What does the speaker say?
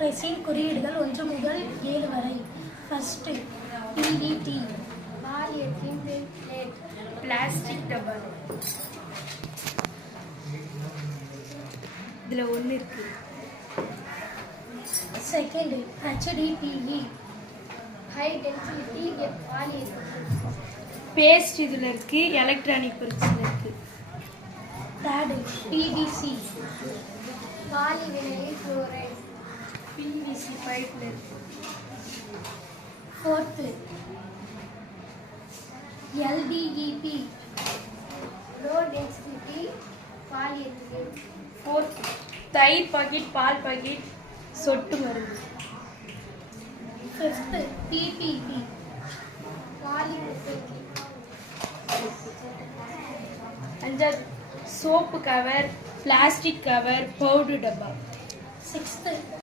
Resin குறியீடுகள் 1 முதல் 7 வரை. ஃபர்ஸ்ட் PET பாலியத்தின் பிளேட் பிளாஸ்டிக் டப்பா. இதில் ஒன்று இருக்கு. Second HDPE high density polyethylene paste இதில் இருக்கு. எலக்ட்ரானிக் பொருட்கள் இருக்கு. Third PVC polyvinyl chloride PVC பைப்பில் இருக்கு. Fourth LDEP low density polyethylene fourth தயிர் பாக்கெட், பால் பாக்கெட், சொட்டு மருந்து. ஃபிஃப்த் PPP பாலிவினைல் அஞ்சாவது soap cover, plastic cover, powder டப்பா. சிக்ஸ்த்